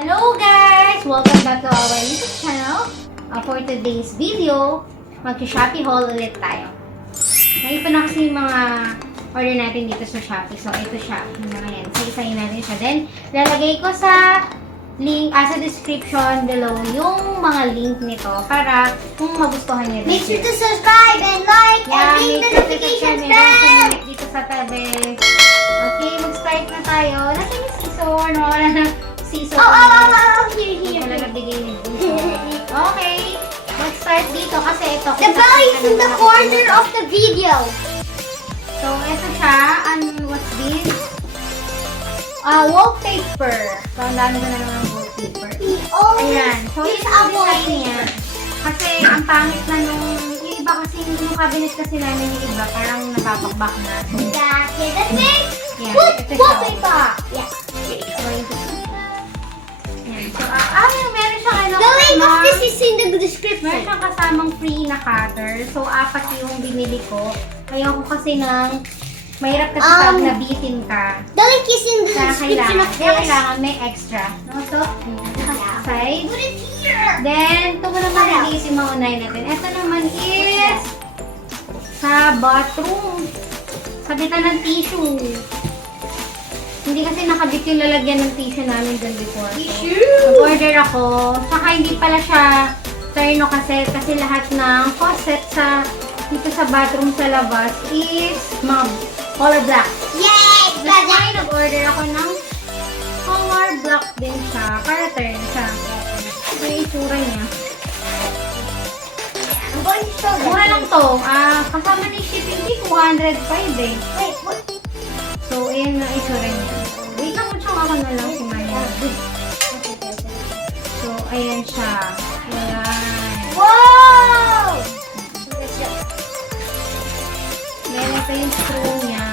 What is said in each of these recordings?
Hello guys! Welcome back to our YouTube channel. For today's video, mag-Shopee haul ulit tayo. Naipon na kasi yung mga order natin dito sa Shopee. So, ito siya. Ayan. Isa-isayin natin siya. Then, lalagay ko sa link, sa description below yung mga link nito para kung magustuhan niyo. Make sure to subscribe and like and ring the notification bell! Dito sa tabi. Okay, mag-start na tayo. Nasaan yung scissor? Wala na scissor. Here. Wala na bigay ni Okay, mag-start dito kasi ito. The bell is in the corner of the video. So, ito siya. What's this? Wallpaper. So, ang dami ko na naman wallpaper. Ayan. So, It's ito a ang design niya. wallpaper. Kasi, ang pangit na yung iba kasi, yung cabinet kasi namin yung iba, parang napapakbak na. So, That's it. yan. Put Ito siya. wallpaper. Yeah. Yan. So, meron siyang The link of kasama- this is in the Meron description. siyang kasamang free na cutter. So, 4 yung binili ko. Ayoko kasi ng mahirap kasi pag nabitin ka. The link is in the Kaya description of this. kailangan may extra. No? So, side. Put it here. Then, ito mo naman nag-iis yung mga unahin natin. Ito naman is sa bathroom. Sabitan ng tissue. Hindi kasi nakabit yung lalagyan ng tissue namin dun before. Tissue. Nag-order ako. Saka hindi pala siya terno kasi lahat ng faucet dito sa bathroom sa labas is mga color black. Yay! That's why nag-order ako ng color black din siya para terno siya. Ito yung itsura niya. I'm going to show them. Mura lang to. Kasama ni shipping fee, 205 eh. Wait, what? So, ayan na itsura niya. Wait lang, mutsong ako na lang si Maya. So, ayan siya. Ayan. Wow! Then, ito yung screw niya.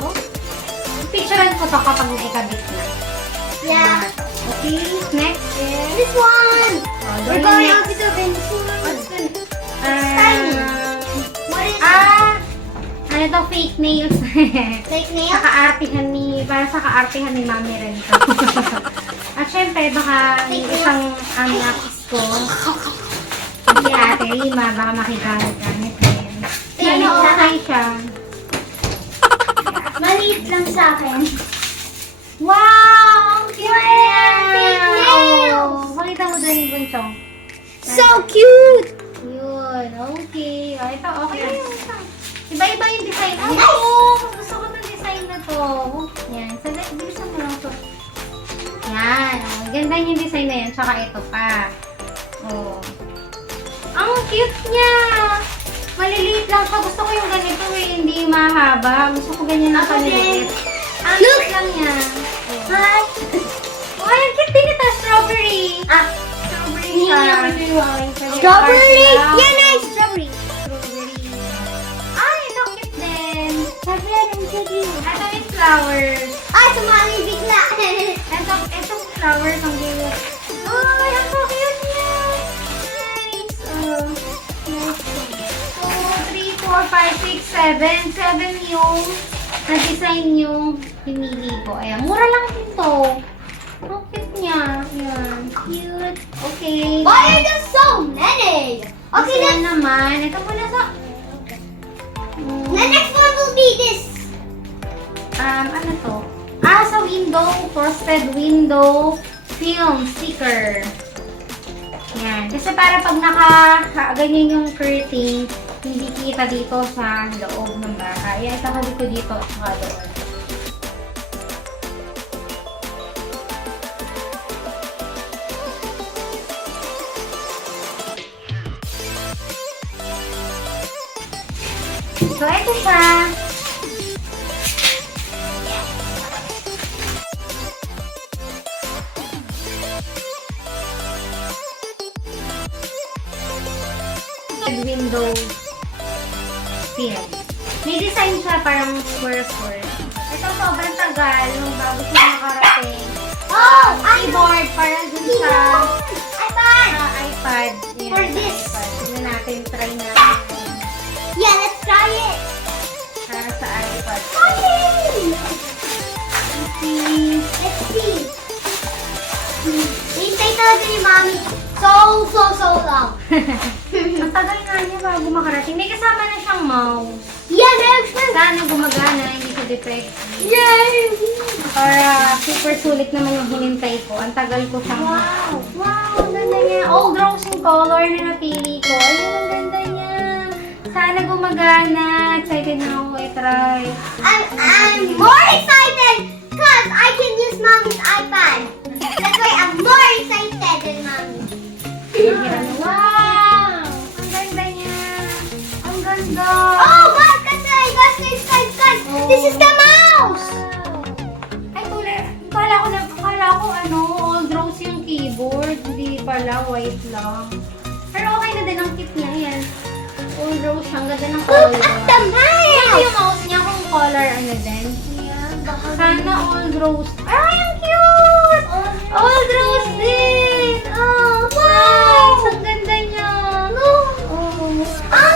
Oh. Picturean ko to kapag naikabit na. Yeah. Okay, next is... This one. We're going out next. to open this one. What's the... tiny. What is it? Ano to? Fake nails. Fake nail? Para sa kaartihan ni Mami rin to. At syempre, baka Fake yung isang anak ko, si Ate Rima, baka makigamit-gamit din. Ano, okay siya. Maliit lang sa akin. Wow! Ang cute niya! Fake nails! Oh, pakita mo doon yung bunchong. So cute! Yun, okay. Ito, okay na yun. Iba-iba yung design. Ay, Nice! gusto ko ng design na to. Yan, bilisan mo lang to. Yan, ganda yung design na yan. Tsaka ito pa. Oh. Ang cute niya! Maliliit lang siya. Gusto ko yung ganito eh, hindi mahaba. Gusto ko ganyan na paliliit. Ang cute lang niya. Oh. Hi! Oh, ang cute din ito, strawberry. Strawberry siya. Strawberry! Yeah, nice! Strawberry! Strawberry. Ito cute din. Strawberry and cookie. Ito yung flowers. Sumali bigla! Itong flowers ang cute. Ay, ang so cute niya. Nice. Nice. So, 3, 4, 5, 6, 7. 7 yung na-design yung pinili ko. Ayan, mura lang din to. Ang cute niya. Ayan. Cute. Okay. Why are there so many? Okay, Ito then naman. Ito muna sa... the next one will be this. Ano to? Sa window, frosted window film sticker. Yan. Kasi para pag ganyan yung curtain, hindi kita dito sa loob ng bahay. Yan, saka dito at saka doon. So, ito siya. Window film. May design siya parang square. Ito sobrang tagal nung bago siya nakarating. Keyboard para dun sa iPad! iPad. Yan, For sa this. iPad. Tingnan natin, try natin. Yeah, let's try it. Para sa iPad. Yay! see. Let's see. Hintay talaga ni Mami. So long. Ang tagal nga niya bago makarating. May kasama na siyang mouse. Yeah, next one. Sana gumagana, hindi siya defect. Yay! Para super sulit naman yung hinintay ko. Ang tagal ko siyang... Wow, ang ganda niya. Old rose yung color na napili ko. Ayun, ang ganda niya. Sana gumagana. Excited na ako i-try. I'm more excited because I can use Mommy's iPad. That's why I'm more excited than Mommy. Wow! Ang ganda niya. Ang ganda. Oh, guys, Oh. this is the mouse. Ay, kala ko old rose yung keyboard. Hindi pala, white lang. Pero okay na din ang kit niya. Yan. Old rose siya. Ang ganda ng color. Look at the Ito mouse. yung mouse niya kung color din. Yeah, Sana old rose. Ay, ang cute! Old rose din! Oh, nice! Ang ganda niya. Oh.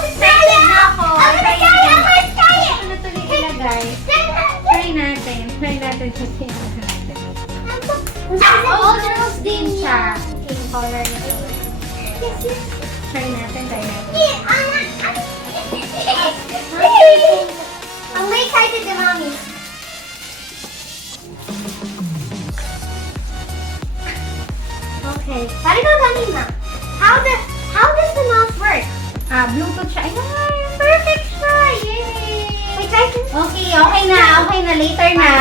Excited na ako. I'm gonna try it. I'm gonna try it. Ano to ilagay? Try natin. Try natin siya siya natin. Old rose din siya. Yung color niya. Try natin. I'm very excited to Mommy. Okay. Paano gagawin ma? How does the mouse work? Bluetooth siya. Ayan, perfect siya. Yay! Wait, I can... Okay na. Later na.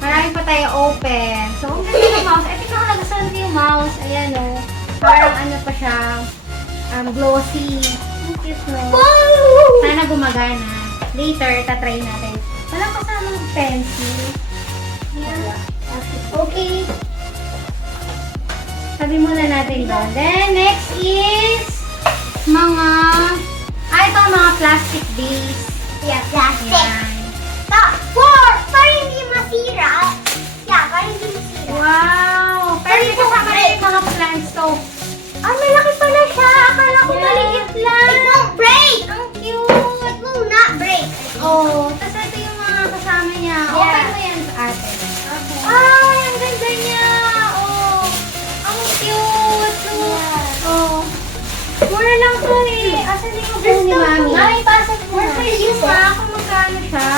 Marami pa tayo open. So, ang ganda ng mouse. Ito na nagustuhan ko yung mouse. Ayan o. Parang ano pa siya. Glossy. Ang cute no. Wow! Sana gumagana. Later, tatry natin. Walang kasamang pencil. Okay. Sabi muna natin doon. Then, next is mga plastic base. Yeah, plastic. Ayan. Para hindi masira. Yeah, para hindi masira. Wow! Pero may kasama na yung mga plants to. Malaki pala siya. Akala ko Yeah. maliit lang. It won't break. Ang cute. It will not break. Oh, tapos ito yung mga kasama niya. Yeah. Open mo yan sa atin. Okay. Ay, ang ganda niya. Oh, ang cute. Oh. Mura lang to eh. Asan yung phone ni Mami? Mami, pasok mo. Where's my shoe ha? Kung magkano siya?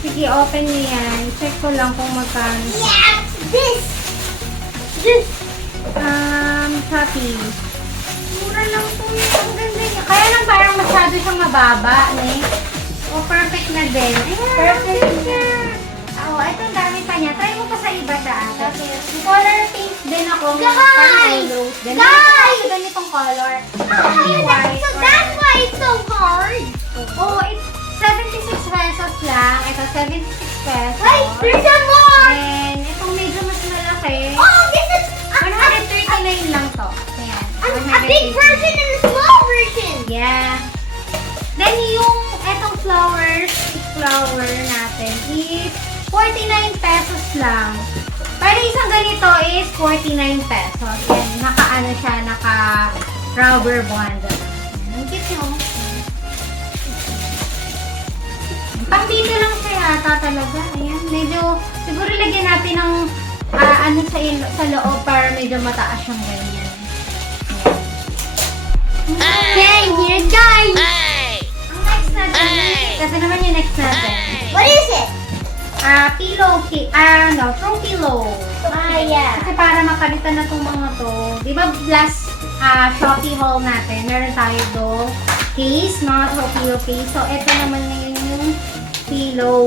Sige, open niyo yan. Check ko lang kung magkano. Yeah, this. Shopee. Mura lang to eh. Ang ganda niya. Kaya lang parang masyado siyang mababa, eh. Oh, perfect na din. Ayan, Perfect ang ganda. Oh, ito ang dami pa niya. Try mo pa sa iba sa atin. Color pink din ako. Guys! Parang rose din. Guys! Ito ganitong color. Oh, Hindi white. so that's why it's so hard. Oh, it's 76 pesos lang. Ito, 76 pesos. Wait, there's some more. And itong medyo mas malaki. Oh, this is 139 lang to. Ayan. a big version and a small version. Yeah. Then yung etong flower natin is 49 pesos lang. Pero isang ganito is 49 pesos. Yan, naka-ano siya, naka-rubber band. Ang cute nyo. Pang dito lang siya yata talaga. Ayan, medyo, siguro lagyan natin ng ano sa loob para medyo mataas siyang ganyan. Okay, here it goes. Ang next natin, kasi naman yung next natin. What is it? Throw pillow. Yeah. Kasi para mapalitan na itong mga to. Di ba last Shopee haul natin, meron tayo do case, mga throw pillow case. So, ito naman ngayon yung pillow.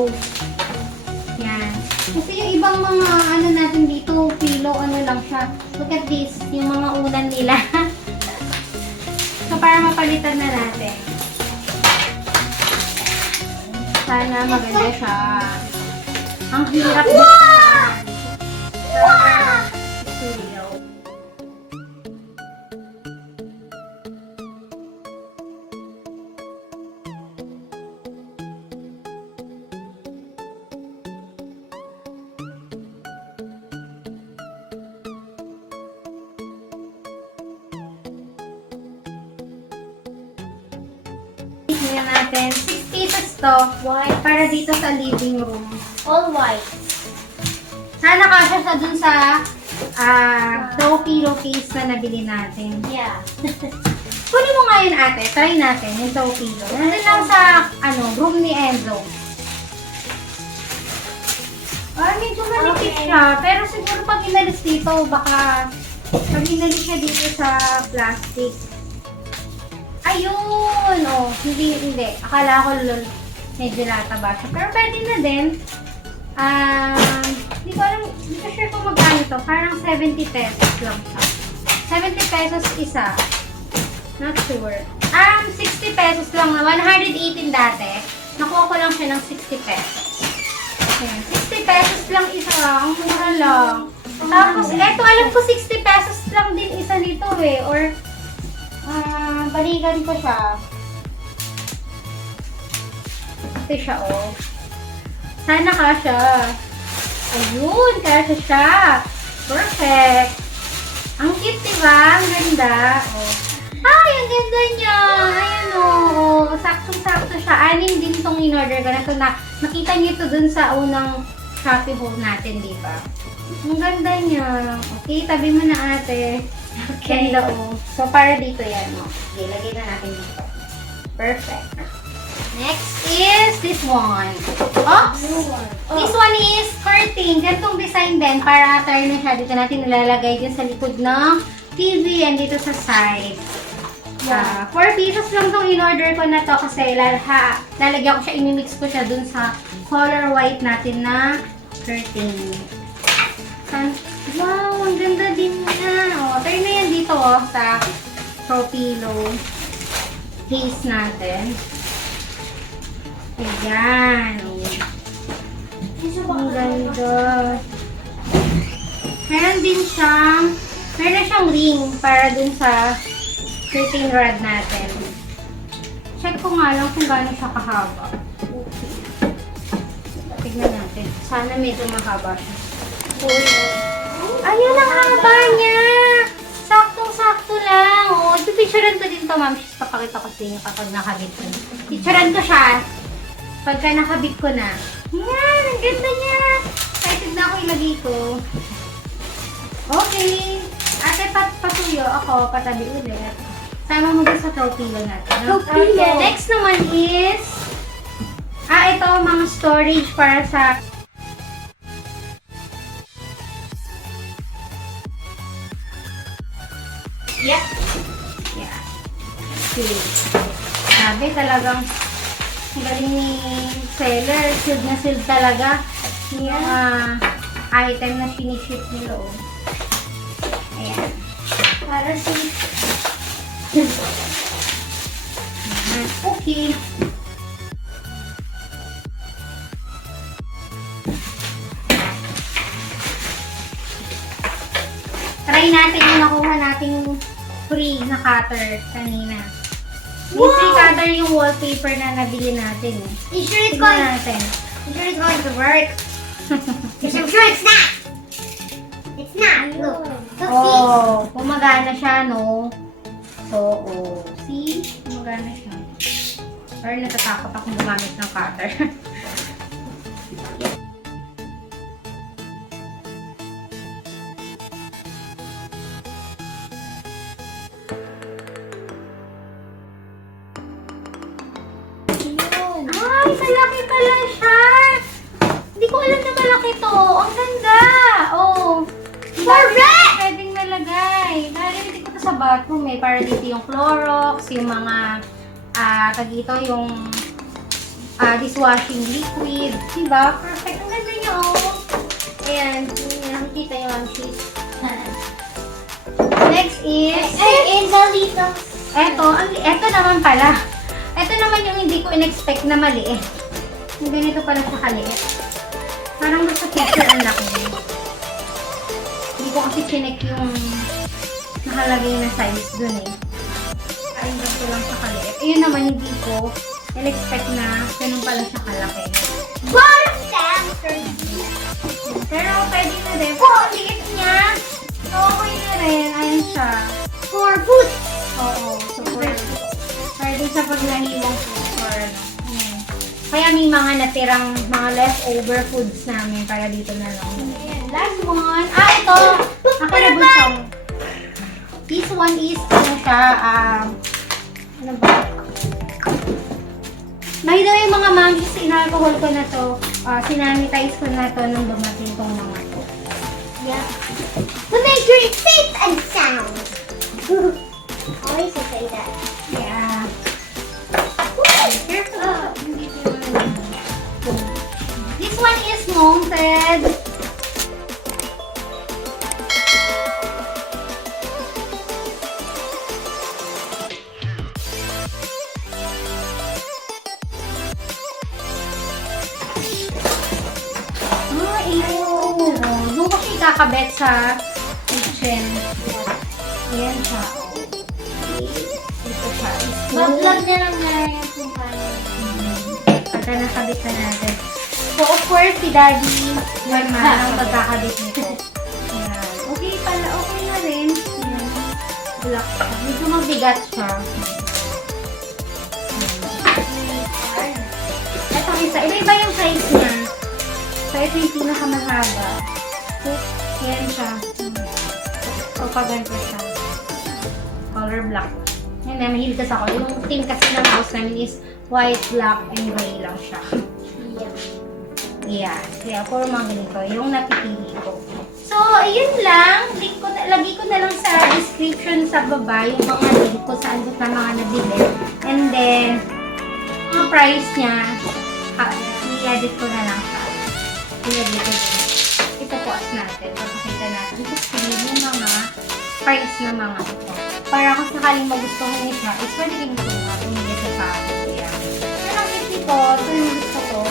Yan. Kasi yung ibang mga ano natin dito, pillow, ano lang siya. Look at this, yung mga unan nila. So, para mapalitan na natin. Sana maganda siya. Ang hirap buksan. Wow! Studio. Tingnan natin. 6 pieces to. Why? Para dito sa living room. All white. Sana kasya siya dun sa throw pillowcase na nabili natin. Yeah. Kunin mo nga yun, ate. Try natin yung throw pillow. Nandun lang sa, room ni Enzo. Medyo manipis Okay. siya. Pero siguro pag inalis dito, baka pag inalis siya dito sa plastic. Ayun! Hindi. Akala ko medyo lataba siya. Pero pwede na din. Hindi ko alam, hindi ko sure kung magkano to. Parang 70 pesos lang siya. 70 pesos isa. Not sure. 60 pesos lang na. 118 dati. Nakuha ko lang siya ng 60 pesos. Ayan. 60 pesos lang isa. Ang mura lang. Tapos, eto, alam ko 60 pesos lang din isa nito eh. Or, balikan ko siya. Ito siya, oh. Sana kasya. Ayun, kasya siya. Perfect. Ang cute, diba? Ang ganda. Oh. Ay, ang ganda niya. Ayan, oh. Saktong-sakto siya. 6 din itong in-order ko na ito na nakita niyo ito dun sa unang Shopee haul natin, diba? Ang ganda niya. Okay, tabi mo na, ate. Okay. Ganda, oh. So, para dito yan, oh. Okay, lagay na natin dito. Perfect. Next is this one. Oops! This one is skirting. Gantong design din para try na siya. Dito natin nilalagay din sa likod ng TV and dito sa side. 4 pieces lang itong in-order ko na to kasi lalagyan ko siya, imimix ko siya dun sa color white natin na curtain. Wow, ang ganda din niya. Try na yan dito sa throw pillow case natin. Ayan. Ang ganda. Meron siyang ring para dun sa curtain rod natin. Check ko nga lang kung gaano siya kahaba. Okay. Tignan natin. Sana medyo mahaba siya. Ayan ang haba niya! Saktong-sakto lang. Picturean ko din to, ma'am. Papakita ko sa inyo kapag nakabit ko na. Picturean ko siya. Pagka nakabit ko na. Yan! Ang ganda niya! Excited na ako ilagay ko. Okay. Ate, patuyo ako. Patabi ulit. Sama mo din sa throw pillow natin. Throw pillow. Next naman is ito mga storage para sa yeah. Okay. Sabi talagang galing ni seller. Sealed na sealed talaga. Yung item na siniship nila. Ayan. Para si okay. Try natin yung nakuha nating free na cutter kanina. May free cutter yung wallpaper na nabili natin. You sure it's Tignan going? natin. You sure it's going to work? Because I'm sure it's not. It's not. Look. Look, Gumagana siya, no? So, see? Gumagana siya. Pero natatakot akong gumamit ng cutter. Ay, malaki pala siya! Hindi ko alam na malaki to. Ang ganda! Correct! Pwedeng nalagay. Nalagay ko to sa bathroom eh. Para dito yung Clorox, yung mga, dito yung dishwashing liquid. Diba? Perfect. Ang ganda niya, Ayan. Nakikita yung ang sheet. Next is, eto naman pala. Ito naman yung hindi ko in-expect na maliit. Yung ganito pala siya kaliit. Parang nasa picture ang laki. Hindi ko kasi chinek yung nakalagay na size dun eh. Kain ko lang siya kaliit. Ayun naman, hindi ko in-expect na ganun pala siya kalaki. Pero pwede na din. Ang liit niya! So, okay na rin. Ayun siya. For food. Oo. Super. Pwede sa paglahiwang food or ano. Ayan. Kaya may mga natirang mga leftover foods namin para dito na lang. Ayan, last one. Ito! Akin na busong. This one is, ano siya, ano ba? By the way, mga mommies, in-alcohol ko na to. Sinanitize ko na to nung dumating tong mga to. Yeah. To make your safe and sound. Always say that. Yeah. Careful. This one is malted. Doon ko siya ikakabit sa kitchen. Ayan siya. Ito siya. Bablog niya lang na yung paano. Pagka nakabit na natin. So, of course, si Daddy, naman ang pagkakabit nito. Ayan. Okay pala, okay na rin. Ayan. Black siya. Medyo mabigat siya. Ito isa. Iba-iba yung size niya. So, ito yung pinakamahaba. So, yan siya. O, paganto siya. Color black. Yan na, mahilig kasi ako. Yung team kasi ng house namin is white, black, and gray lang siya. Yeah. Kaya, puro mga ganito. Yung napipili ko. So, ayun lang. Lagi ko na lang sa description sa baba yung mga link ko saan ko na mga nabili. And then, mga price niya, i-edit ko na lang siya. I-edit ko din. Ipopost natin. Papakita natin. Kasi yung mga price na mga ito. Para kung sakaling magustuhan niyo siya, is pwede kayo ito nga. Tumili sa packet. Yan. Yan ang tip nito. Ito yung gusto ko.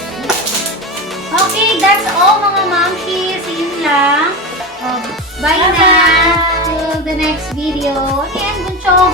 Okay, that's all mga momshies. Yun lang. Bye na. Till the next video. Ayan, bunchong.